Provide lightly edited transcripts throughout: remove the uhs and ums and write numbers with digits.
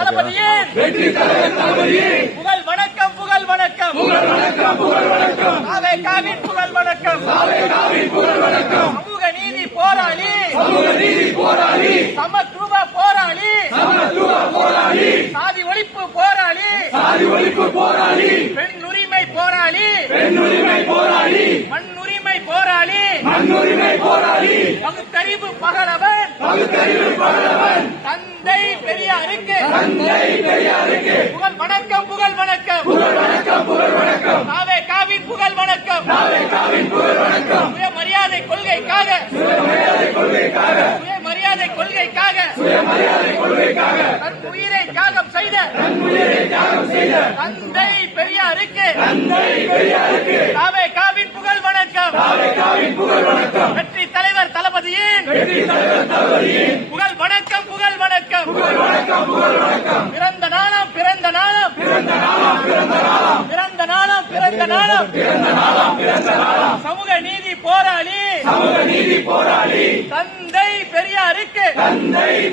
தளபதியின் புகழ் வணக்கம் புகழ் வணக்கம் தாவேகாவின் புகழ் வணக்கம் சமூக நீதி போராளி சமத்துவ போராளி சாதி ஒழிப்பு போராளி பெண் உரிமை போராளி மண்ணுரிமை போராளி பகுத்தறிவு பகலவன் தந்தை பெரியாருக்கு புகழ் வணக்கம் தாவேகாவின் புகழ் வணக்கம் சுயமரியாதை கொள்கைக்காக தன் உயிரை தியாகம் செய்த தந்தை பெரியாருக்கு தாவேகாவின் புகழ் வணக்கம் வெற்றி தலைவர் தளபதியின் புகழ் வணக்கம் பிறந்த நாளாம் சமூக நீதி போராளி தந்தை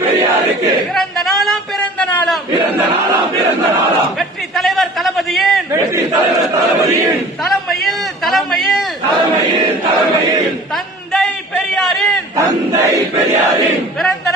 பெரியாருக்கு பிறந்த நாளாம் வெற்றி தலைவர் தளபதியின் தலைமையில் தந்தை பெரியாரின் பிறந்த